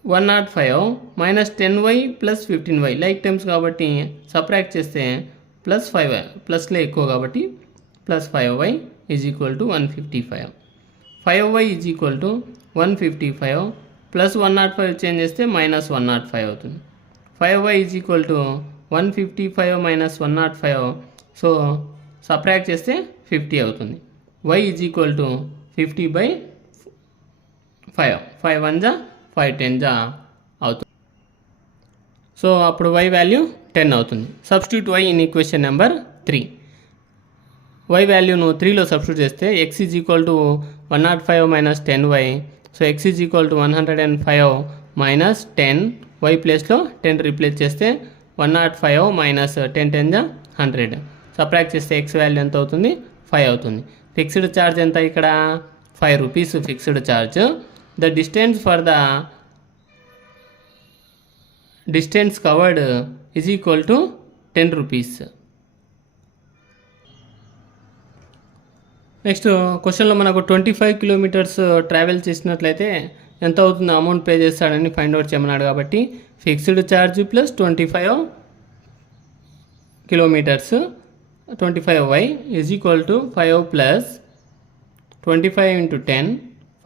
105 minus 10y plus 15y like terms కాబట్టి సబ్ట్రాక్ట్ చేస్తే ప్లస్ 5y ప్లస్లే ఎక్కువ కాబట్టి plus 5y is equal to 155. 5y is equal to 155 plus 105 change చేస్తే మైనస్ 105 అవుతుంది. 5y is equal to 155 minus 105. So subtract చేస్తే 50 అవుతుంది. y is equal to 50/5. 5 1 జా 5 10 జా అవుతుంది. సో అప్పుడు y వాల్యూ 10 అవుతుంది. Substitute y in equation number 3. y వాల్యూను 3లో సబ్స్టిట్యూట్ చేస్తే x is equal to 105 minus 10y. So x is equal to 105 minus 10. y ప్లేస్లో 10 రీప్లేస్ చేస్తే 105 మైనస్ 10 10 జా 100. సబ్ట్రాక్ట్ చేస్తే x వాల్యూ ఎంత అవుతుంది? 5 అవుతుంది. ఫిక్స్డ్ ఛార్జ్ ఎంత ఇక్కడ? 5 rupees fixed charge. The distance for the distance covered is equal to 10 rupees. Next క్వశ్చన్లో మనకు 25 కిలోమీటర్స్ ట్రావెల్ చేసినట్లయితే ఎంత అవుతుంది అమౌంట్ పే చేస్తాడని ఫైండ్ అవుట్ చేయమన్నాడు. కాబట్టి fixed charge plus 25 kilometres 25y is equal to 5 plus 25 into 10.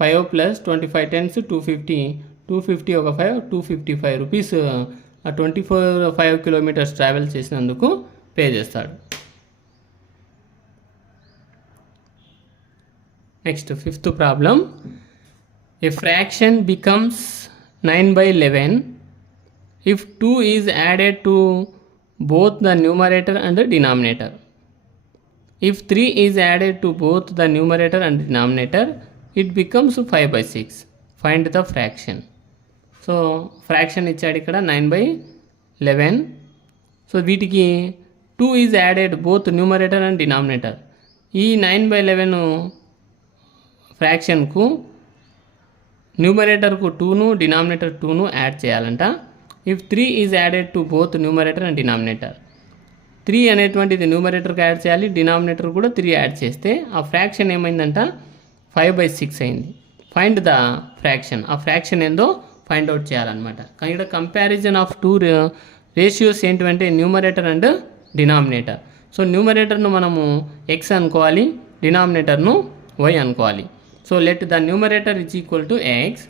5 plus 25 10s 250. 250 ఒక 5 255 రూపీస్ ఆ 5 కిలోమీటర్స్ ట్రావెల్ చేసినందుకు పే చేస్తాడు. Next 5th problem. A fraction becomes 9/11 if 2 is added to both the numerator and the denominator. If 3 is added to both the numerator and denominator, it becomes 5/6. Find the fraction. So fraction ఇచ్చాడు ఇక్కడ 9/11. సో వీటికి 2 is added both numerator and denominator. ఈ 9/11 ఫ్రాక్షన్కు న్యూమరేటర్కు 2ను డినామినేటర్ 2ను యాడ్ చేయాలంట. If 3 is added to both numerator and denominator, 3 అనేటువంటిది న్యూమరేటర్కి యాడ్ చేయాలి, డినామినేటర్ కూడా 3 యాడ్ చేస్తే ఆ ఫ్రాక్షన్ ఏమైందంట 5/6 అయింది. Find the fraction. ఆ ఫ్రాక్షన్ ఏందో ఫైండ్ అవుట్ చేయాలన్నమాట. ఇక్కడ కంపారిజన్ ఆఫ్ 2 రేషియోస్ ఏంటంటే న్యూమరేటర్ అండ్ డినామినేటర్. సో న్యూమరేటర్ను మనము ఎక్స్ అనుకోవాలి, డినామినేటర్ను వై అనుకోవాలి. So let the numerator is equal to x,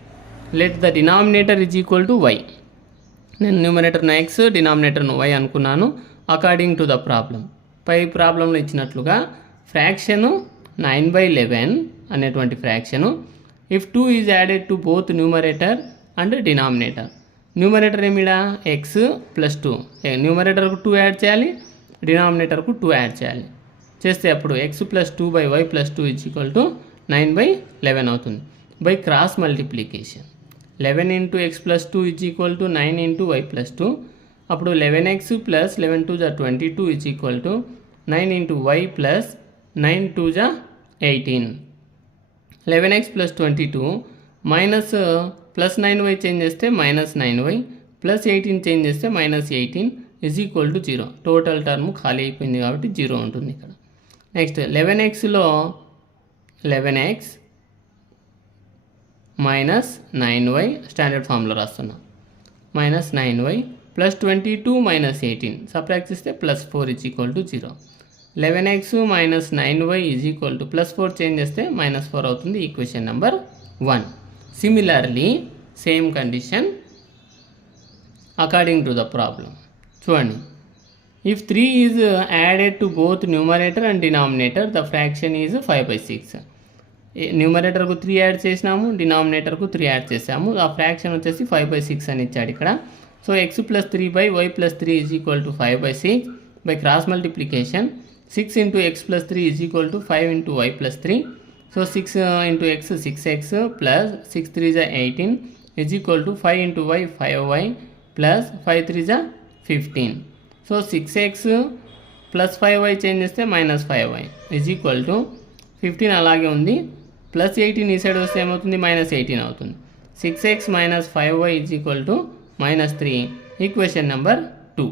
let the denominator is equal to y. నేను న్యూమరేటర్ను ఎక్స్, డినామినేటర్ను వై అనుకున్నాను అకార్డింగ్ టు ద ప్రాబ్లం. పై ప్రాబ్లంలో ఇచ్చినట్లుగా ఫ్రాక్షను 9/11 అనేటువంటి fraction if 2 is added to both numerator and denominator. Numerator ఏమిడా ఎక్స్ ప్లస్ 2, న్యూమరేటర్కు 2 యాడ్ చేయాలి, డినామినేటర్కు 2 యాడ్ చేయాలి. చేస్తే అప్పుడు x plus 2/y plus 2 is equal to 9/11 అవుతుంది. By cross multiplication 11 into x plus 2 is equal to 9 into y plus 2. అప్పుడు 11x plus 11 2 = 22 is equal to 9 into y plus 9 2 = 18. 11x plus 22 minus plus 9y change చేస్తే మైనస్ 9y ప్లస్ 18 చేంజ్ చేస్తే minus 18 is equal to 0. Total term ఖాళీ అయిపోయింది కాబట్టి 0 ఉంటుంది ఇక్కడ. Next 11xలో 11x minus 9y standard ఫామ్లో రాస్తున్నా, minus 9y plus 22 minus 18 subtract చేస్తే plus 4 is equal to 0. 11x minus 9y is equal to plus 4 change చేస్తే మైనస్ 4 అవుతుంది. Equation number 1. Similarly same condition according to the problem. చూడండి, if 3 is added to both numerator and denominator the fraction is 5/6. న్యూమరేటర్కు 3 యాడ్ చేసినాము, డినామినేటర్కు 3 యాడ్ చేసాము, ఆ ఫ్రాక్షన్ వచ్చేసి 5/6 అని ఇచ్చాడు ఇక్కడ. So x plus 3/y plus 3 is equal to 5/6. By cross multiplication 6 into x plus 3 is equal to 5 into y plus 3. So 6 into x 6x plus 6 3 = 18 is equal to 5 into y 5y plus 5 3 = 15. So 6x plus 5y change చేస్తే minus 5y is equal to 15 అలాగే ఉంది. ప్లస్ 18 ఈ సైడ్ వస్తే ఏమవుతుంది, మైనస్ 18 అవుతుంది. 6x minus 5y is equal to minus 3. Equation number 2.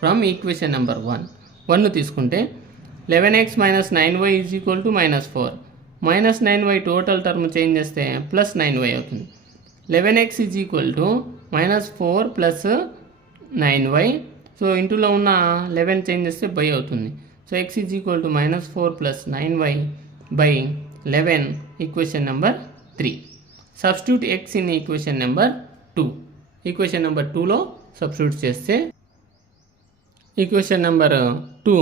From equation number 1 తీసుకుంటే 11x minus 9y is equal to minus 4. Minus 9y total term change చేస్తే ప్లస్ 9y అవుతుంది. 11x is equal to minus 4 plus 9y. So ఇంటూలో ఉన్న 11 చేంజ్ చేస్తే బై అవుతుంది. So x is equal to minus 4 plus 9y by 11. Equation number 3. Substitute x in equation number 2. Equation number 2లో సబ్స్టిట్యూట్ చేస్తే equation number 2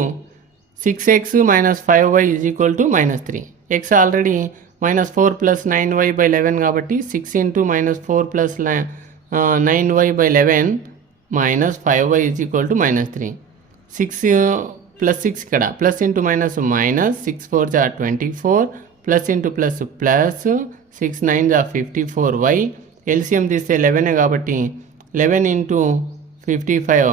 6x minus 5y is equal to minus 3. X already minus 4 plus 9y by 11 కాబట్టి 6 into minus 4 plus 9y by 11 minus 5y is equal to minus 3. 6 plus 6 ఇక్కడ plus into minus minus 6 4 = 24 plus into plus plus 6 9 = 54y. LCM తీస్తే 11 కాబట్టి 11 into 55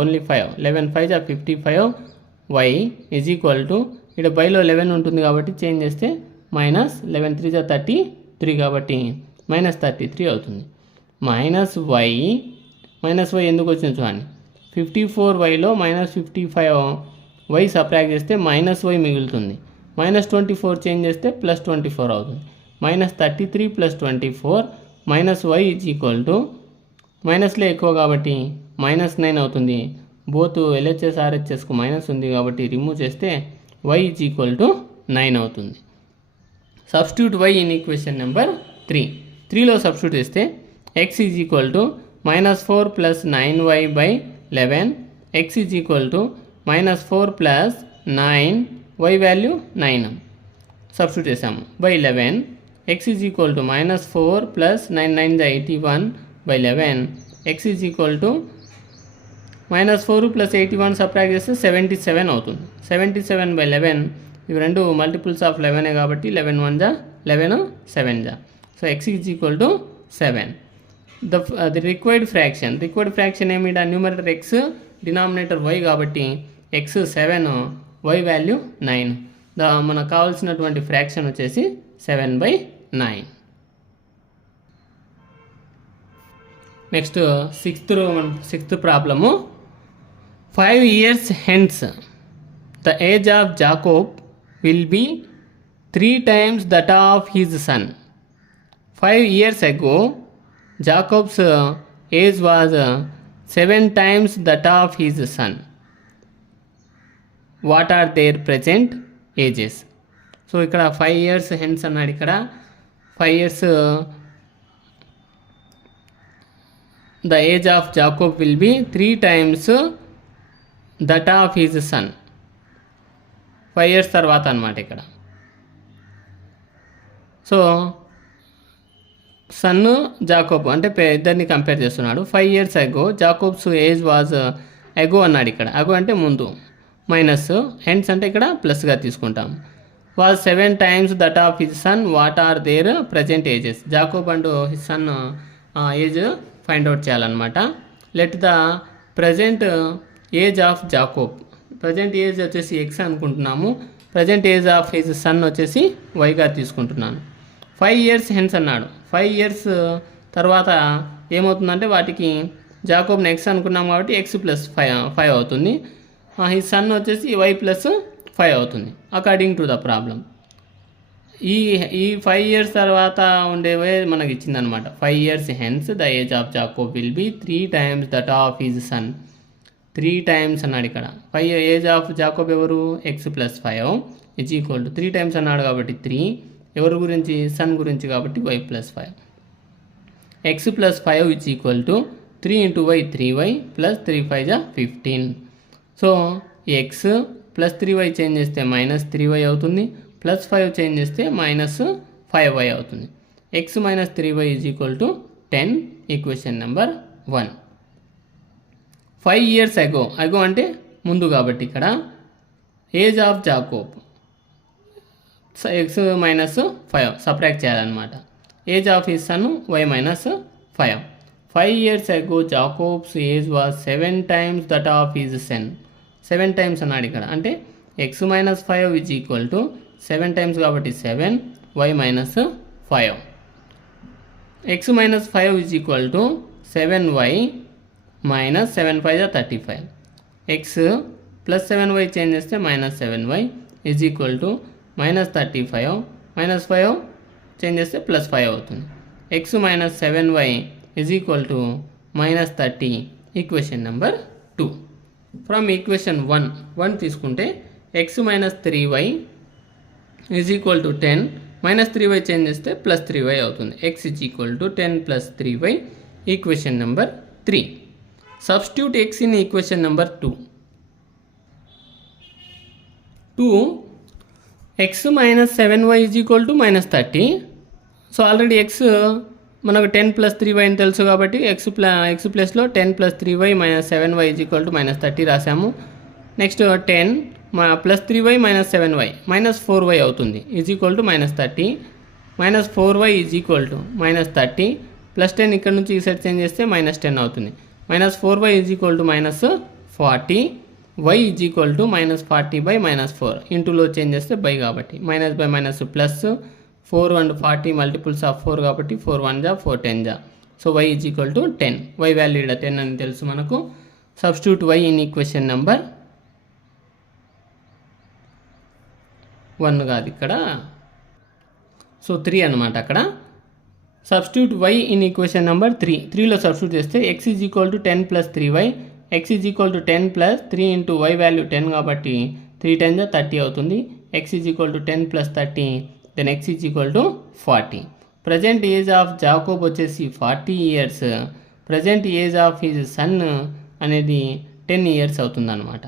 only 5 11 5 = 55y is equal to ఇక్కడ బైలో 11 ఉంటుంది కాబట్టి చేంజ్ చేస్తే మైనస్ 11 3 = 33 కాబట్టి మైనస్ 33 అవుతుంది. మైనస్ వై ఎందుకు వచ్చింది చూడండి, 54yలో మైనస్ 55y సబ్ట్రాక్ట్ చేస్తే మైనస్ y మిగులుతుంది. మైనస్ 24 చేంజ్ చేస్తే ప్లస్ 24 అవుతుంది. Minus 33 plus 24 minus y is equal to మైనస్లో ఎక్కువ కాబట్టి మైనస్ 9 అవుతుంది. బోత్ ఎల్హెచ్ఎస్ ఆర్హెచ్ఎస్కు మైనస్ ఉంది కాబట్టి రిమూవ్ చేస్తే y ఈజ్ ఈక్వల్ టు 9 అవుతుంది. Substitute y in equation number 3. 3లో సబ్స్టిట్యూట్ చేస్తే x is equal to -4 plus 9y by 11 x is equal to -4 plus 9 y value 9 substitute చేసాము by 11 x is equal to -4 plus 9 9 81 by 11 x is equal to -4 plus 81 subtract చేస్తే 77 అవుతుంది. 77 బై 11 ఇవి రెండు మల్టిపుల్స్ ఆఫ్ 11 కాబట్టి 11 1 జా 11 7 జా. So x is equal to 7. The required fraction ఏమి న్యూమరేటర్ x డినామినేటర్ y కాబట్టి x 7 y వాల్యూ 9. మనకు కావాల్సినటువంటి ఫ్రాక్షన్ వచ్చేసి 7/9. Next sixth problem. 5 years hence the age of Jacob will be 3 times that of his son. 5 years ago Jacob's age was 7 times that of his son. What are their present ages? So ఇక్కడ 5 years hence అన్నాడు. ఇక్కడ 5 years the age of Jacob will be 3 times that of his son. 5 years తర్వాత అన్నమాట ఇక్కడ. సో సన్ జాకోబ్ అంటే ఇద్దరిని కంపేర్ చేస్తున్నాడు. 5 years ago Jacobs age was అగో అన్నాడు. ఇక్కడ అగో అంటే ముందు, మైనస్ హెన్స్ అంటే ఇక్కడ ప్లస్గా తీసుకుంటాం. Was 7 times that of his son. What are their present ages? Jacob and his son age find out చేయాలన్నమాట. Let the present age of Jacob, present age వచ్చేసి ఎక్స్ అనుకుంటున్నాము. Present age of his son వచ్చేసి వైగా తీసుకుంటున్నాను. 5 years హెన్స్ అన్నాడు. 5 years తర్వాత ఏమవుతుందంటే వాటికి జాకోబ్ని ఎక్స్ అనుకున్నాం కాబట్టి ఎక్స్ ప్లస్ 5 అవుతుంది. హిజ్ సన్ వచ్చేసి వై ప్లస్ 5 అవుతుంది అకార్డింగ్ టు ద ప్రాబ్లం. ఈ 5 years తర్వాత ఉండేవే మనకి ఇచ్చిందనమాట. 5 years hence the age of Jacob will be 3 times that of his sun. 3 times అన్నాడు ఇక్కడ. 5 ఏజ్ ఆఫ్ జాకోబ్ ఎవరు? X plus 5 is equal to 3 times అన్నాడు కాబట్టి 3. ఎవరి గురించి? సన్ గురించి కాబట్టి y plus 5. X plus 5 is equal to 3 into y 3y plus 3 5 15. So x plus 3y change చేస్తే -3y అవుతుంది, ప్లస్ 5 చేంజ్ చేస్తే -5y అవుతుంది. X minus 3y is equal to 10. Equation number 1. 5 years ago అంటే ముందు కాబట్టి ఇక్కడ age of Jacob x minus 5 subtract చేయాలన్నమాట. Age of his son y minus 5. 5 years ago Jacobs age was 7 times that of his son. 7 times అన్నాడు ఇక్కడ. అంటే x minus 5 is equal to 7 times కాబట్టి 7 y minus 5. X minus 5 is equal to 7y minus 7 5 35. X plus 7y change చేస్తే -7y is equal to -35. -5 change చేస్తే +5 అవుతుంది. X minus 7y is equal to -30. Equation number 2. From equation 1 తీసుకుంటే X minus 3y is equal to 10. -3y change చేస్తే +3y అవుతుంది. X is equal to 10 + 3y. Equation number 3. Substitute x in equation number 2. X minus 7y is equal to -30. So already x మనకు 10 + 3y అని తెలుసు కాబట్టి x ప్లస్లో 10 + 3y - 7y is equal to -30 రాసాము. నెక్స్ట్ 10 + 3y - 7y -4y అవుతుంది is equal to -30. -4y is equal to -30 +10 ఇక్కడ నుంచి ఈ సైడ్ చేంజ్ చేస్తే -10 అవుతుంది. -4y is equal to -40. y is equal to -40/-4 ఇంటూలో చేంజ్ చేస్తే బై కాబట్టి -/- ప్లస్ 4 and 40 మల్టిపుల్స్ ఆఫ్ 4 కాబట్టి 4 1 జా 4 10 జా. So y is equal to 10. y value ఇక్కడ 10 అని తెలుసు మనకు. Substitute y in equation number 1 కాదు ఇక్కడ, సో 3 అనమాట అక్కడ. Substitute y in equation number 3లో సబ్స్టిట్యూట్ చేస్తే x is equal to 10 + 3y. x is equal to 10 + 3 into y value 10 కాబట్టి 3 10 30 అవుతుంది. x is equal to 10 + 30 then x is equal to 40. Present age of Jacob వచ్చేసి 40 years. Present age of his sun అనేది 10 ఇయర్స్ అవుతుందన్నమాట.